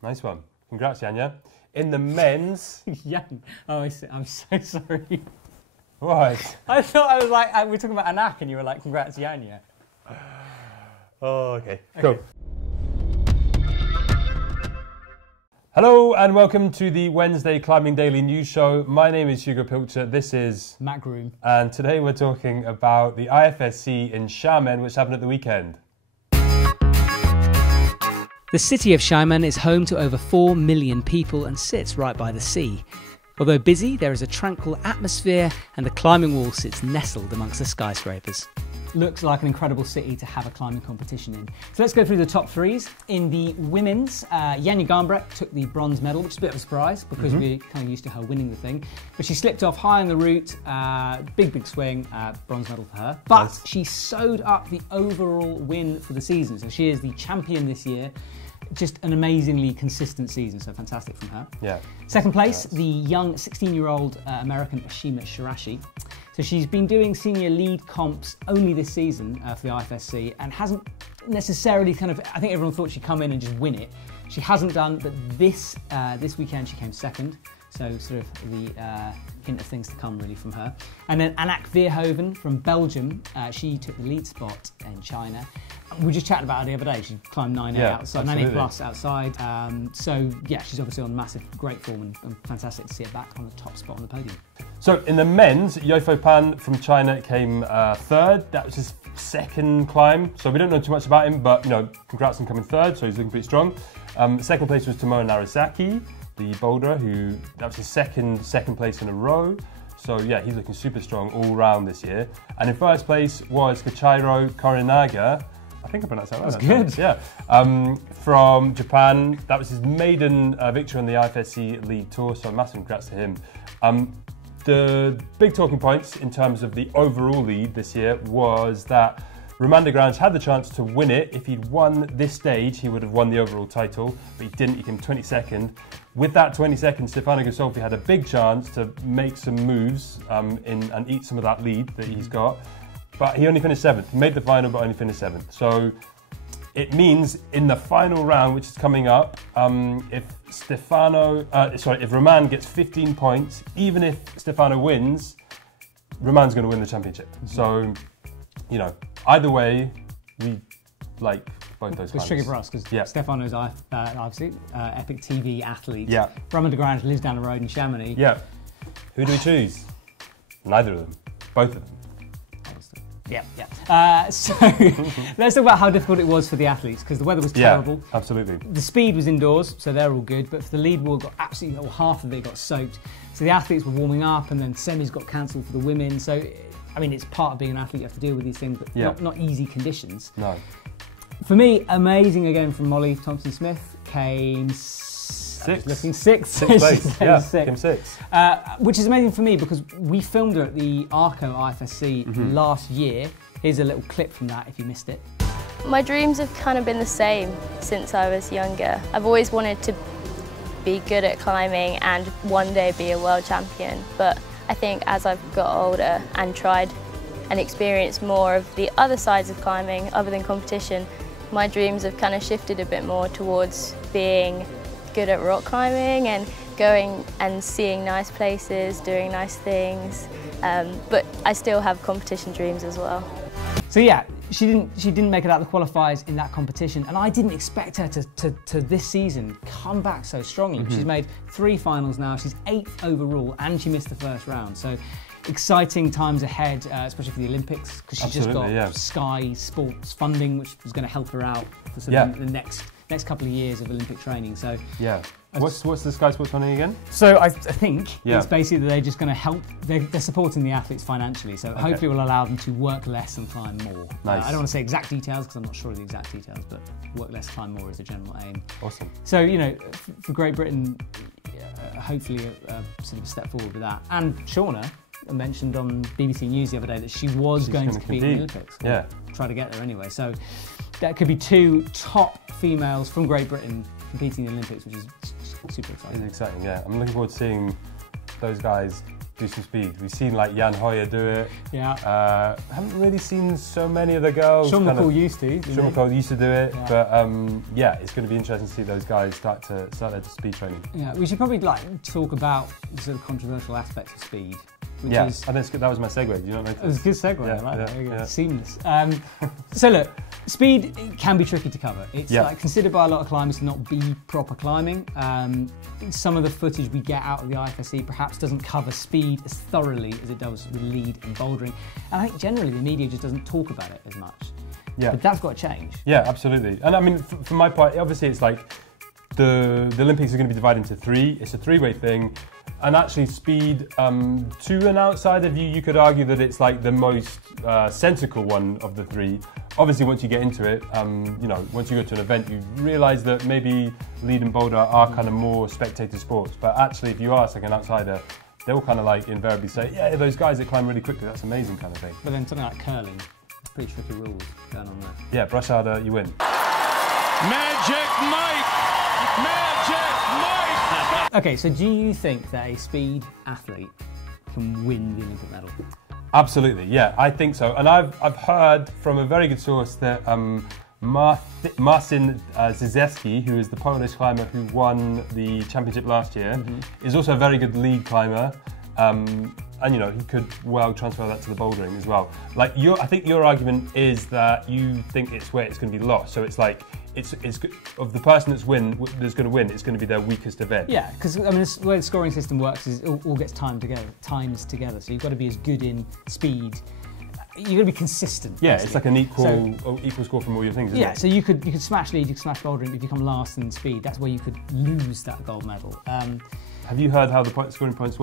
Nice one. Congrats, Yanya. In the men's... Yang. Oh, I'm so sorry. What? I thought I was like, we were talking about Anak and you were like, congrats, Yanya. Oh, okay. Cool. Hello and welcome to the Wednesday Climbing Daily News Show. My name is Hugo Pilcher. This is... Matt Groom. And today we're talking about the IFSC in Xiamen, which happened at the weekend. The city of Xiamen is home to over 4 million people and sits right by the sea. Although busy, there is a tranquil atmosphere and the climbing wall sits nestled amongst the skyscrapers. Looks like an incredible city to have a climbing competition in. So let's go through the top threes. In the women's, Yanya Garnbret took the bronze medal, which is a bit of a surprise because we're kind of used to her winning the thing. But she slipped off high on the route, big swing, bronze medal for her. But she sewed up the overall win for the season. So she is the champion this year. Just an amazingly consistent season, so fantastic from her. Yeah. Second place, the young 16-year-old American Ashima Shirashi. So she's been doing senior lead comps only this season for the IFSC and hasn't necessarily I think everyone thought she'd come in and just win it. She hasn't done, but this weekend she came second. So sort of the hint of things to come really from her. And then Anak Verhoeven from Belgium, she took the lead spot in China. We just chatted about her the other day. She climbed 9A outside, 9A plus outside. So yeah, she's obviously on massive, great form and fantastic to see her back on the top spot on the podium. So in the men's, Yofo Pan from China came third. That was his second climb. So we don't know too much about him, but congrats on coming third. So he's looking pretty strong. Second place was Tomoe Narazaki, the boulderer, that was his second place in a row. So yeah, he's looking super strong all round this year. And in first place was Kachiro Korinaga. I think I pronounced that right. That's good. Yeah. From Japan. That was his maiden victory on the IFSC League Tour, so massive congrats to him. The big talking points in terms of the overall lead this year was that Romain de Grange had the chance to win it. If he'd won this stage, he would have won the overall title, but he didn't. He came 22nd. With that 22nd, Stefano Ghisolfi had a big chance to make some moves and eat some of that lead that he's got. But he only finished 7th. He made the final, but only finished 7th. So it means in the final round, which is coming up, if Romain gets 15 points, even if Stefano wins, Romain's going to win the championship. So, either way, we like both those. It's tricky for us because Stefano's obviously EpicTV athlete. Yeah. Romain de Grange lives down the road in Chamonix. Yeah. Who do we choose? Neither of them. Both of them. Yeah. So let's talk about how difficult it was for the athletes because the weather was terrible. Yeah, absolutely. The speed was indoors, so they're all good. But for the lead wall, half of it got soaked. So the athletes were warming up, and then semis got cancelled for the women. So, I mean, it's part of being an athlete. You have to deal with these things, but not easy conditions. No. For me, amazing again from Molly Thompson-Smith. Came sixth. Sixth place. Came sixth. Which is amazing for me because we filmed her at the Arco IFSC last year. Here's a little clip from that if you missed it. My dreams have kind of been the same since I was younger. I've always wanted to be good at climbing and one day be a world champion. But I think as I've got older and tried and experienced more of the other sides of climbing other than competition, my dreams have kind of shifted a bit more towards being good at rock climbing and going and seeing nice places, doing nice things, but I still have competition dreams as well. So yeah, she didn't make it out of the qualifiers in that competition, and I didn't expect her to this season come back so strongly. She's made 3 finals now, she's 8th overall, and she missed the first round. So exciting times ahead, especially for the Olympics, because she's just got Sky Sports funding, which was going to help her out for the next couple of years of Olympic training. So yeah, what's the Sky Sports funding again? So I think it's basically that they're just going to help. They're supporting the athletes financially, so hopefully it will allow them to work less and climb more. Nice. I don't want to say exact details because I'm not sure of the exact details, but work less, climb more is the general aim. Awesome. So for Great Britain, hopefully sort of a step forward with that. And Shauna mentioned on BBC News the other day that she was going to compete in the Olympics. Yeah. Try to get there anyway. So that could be 2 top females from Great Britain competing in the Olympics, which is super exciting. It's exciting, yeah. I'm looking forward to seeing those guys do some speed. We've seen like Jan Hoyer do it. Yeah. Haven't really seen so many of the girls. Sean McCall used to. Sean McCall used to do it, Yeah. but yeah, it's going to be interesting to see those guys start their speed training. Yeah, we should probably like talk about the sort of controversial aspects of speed. Which Yeah, is, I think that was my segue. Do you not notice? it was a good segue, Yeah, right? yeah, There you go. yeah. Seamless. So look, speed can be tricky to cover. It's Yeah. like considered by a lot of climbers to not be proper climbing. Some of the footage we get out of the IFSC perhaps doesn't cover speed as thoroughly as it does with lead and bouldering. And I think generally the media just doesn't talk about it as much. Yeah. But that's got to change. Yeah, absolutely. And I mean, from my part, obviously it's like the Olympics are going to be divided into three. It's a three-way thing. And actually speed, to an outsider view, you could argue that it's like the most sensical one of the three. Obviously, once you get into it, you know, once you go to an event, you realise that maybe lead and boulder are kind of more spectator sports. But actually, if you ask like an outsider, they'll kind of like invariably say, yeah, those guys that climb really quickly, that's amazing kind of thing. But then something like curling, it's pretty tricky rules going on there. Yeah, brush harder, you win. Magic Mike! Magic Mike! Okay, so do you think that a speed athlete can win the Olympic medal? Absolutely, yeah, I think so. And I've heard from a very good source that Marcin Zizewski, who is the Polish climber who won the championship last year, is also a very good lead climber. And you know, he could well transfer that to the bouldering as well. Like I think your argument is that you think it's where it's going to be lost. So it's like it's of the person that's going to win. It's going to be their weakest event. Yeah, because I mean, the way the scoring system works is it all gets times together. So you've got to be as good in speed. You've got to be consistent. Yeah, basically. it's like an equal score from all your things. Isn't Yeah, it? so you could smash lead, you could smash bouldering, but if you come last in speed, that's where you could lose that gold medal. Have you heard how the scoring points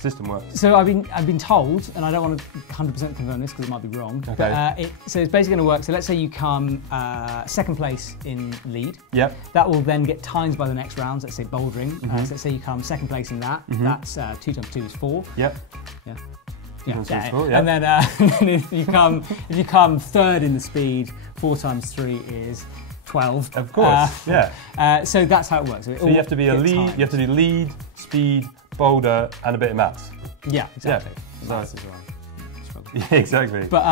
system works? So I've been told, and I don't want to 100% confirm this because it might be wrong. Okay. But, so it's basically going to work. So let's say you come second place in lead. Yep. That will then get times by the next rounds. Let's say bouldering. So let's say you come second place in that. That's 2 times 2 is 4. Yep. Yeah. Times 2 is 4, yeah. And then if you come third in the speed, 4 times 3 is 12. Of course. Yeah. So that's how it works. So you have to be a lead. You have to do lead, speed, boulder, and a bit of maths. Yeah, exactly. Yeah. Maths as well. Yeah, exactly. But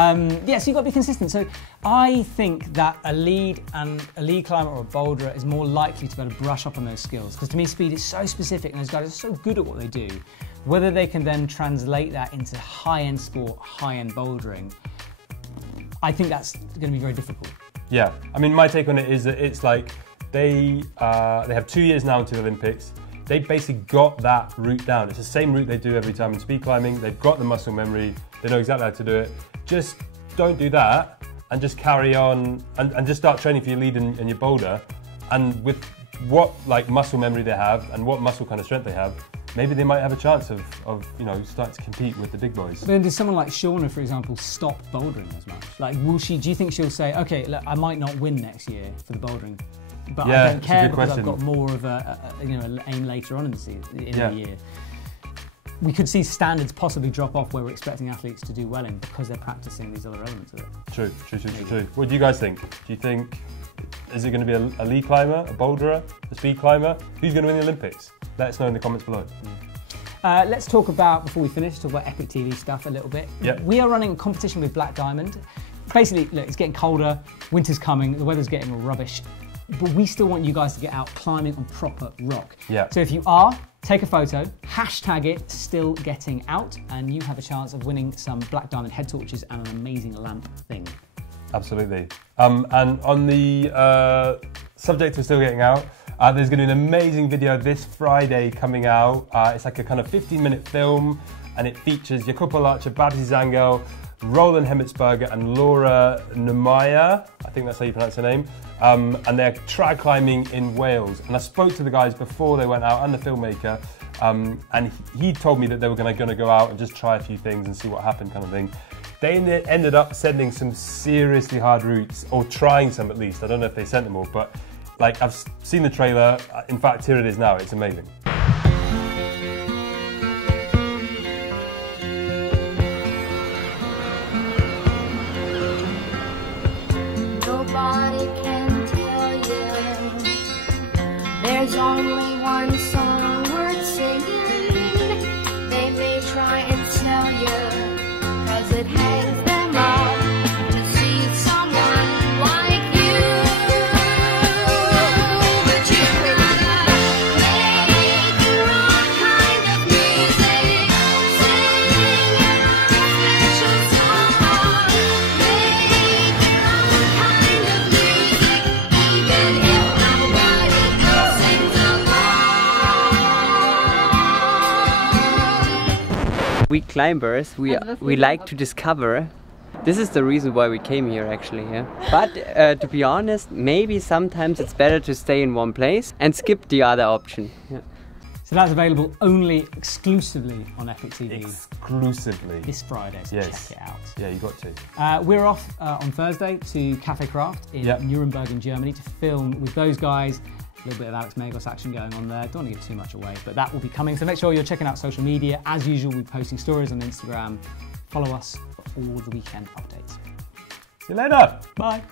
yeah, so you've got to be consistent. So I think that a lead climber or a boulderer is more likely to be able to brush up on those skills. Because to me, speed is so specific and those guys are so good at what they do. Whether they can then translate that into high-end sport, high-end bouldering, I think that's going to be very difficult. Yeah, I mean, my take on it is that it's like they have 2 years now until the Olympics. They basically got that route down. It's the same route they do every time in speed climbing. They've got the muscle memory. They know exactly how to do it. Just don't do that and just carry on and just start training for your lead and your boulder. And with what like muscle memory they have and what muscle kind of strength they have, maybe they might have a chance of you know, starting to compete with the big boys. But then does someone like Shauna, for example, stop bouldering as much? Like, do you think she'll say, okay, look, I might not win next year for the bouldering, but Yeah, I don't it's a care good because I've question. got more of an aim later on in the Yeah. year. We could see standards possibly drop off where we're expecting athletes to do well in because they're practicing these other elements of it. True. What do you guys think? Do you think, is it going to be a lead climber, a boulderer, a speed climber? Who's going to win the Olympics? Let us know in the comments below. Let's talk about, before we finish, talk about EpicTV stuff a little bit. Yep. We are running a competition with Black Diamond. Basically, look, it's getting colder, winter's coming, the weather's getting all rubbish, but we still want you guys to get out climbing on proper rock. Yeah. So if you are, take a photo, hashtag it still getting out, and you have a chance of winning some Black Diamond head torches and an amazing lamp thing. Absolutely. And on the subject of still getting out, there's going to be an amazing video this Friday coming out. It's like a kind of 15-minute film, and it features Jacopo Larcher, Babsi Zangel, Roland Hemmetsberger, and Laura Nemaya. I think that's how you pronounce her name. And they're trad climbing in Wales. And I spoke to the guys before they went out, and the filmmaker, and he told me that they were going to go out and just try a few things and see what happened, kind of thing. They ended up sending some seriously hard routes, or trying some at least. I don't know if they sent them all, but like, I've seen the trailer. In fact, here it is now. It's amazing. Nobody can tell you there's only one song worth singing. They may try We climbers, we like to discover. This is the reason why we came here actually, yeah. But to be honest, maybe sometimes it's better to stay in one place and skip the other option. Yeah. So that's available only exclusively on EpicTV. Exclusively. This Friday, so Yes. check it out. Yeah, you got to. We're off on Thursday to Cafe Craft in Nuremberg in Germany to film with those guys. A little bit of Alex Magos action going on there. Don't want to give too much away, but that will be coming. So make sure you're checking out social media. As usual, we're posting stories on Instagram. Follow us for all the weekend updates. See you later. Bye.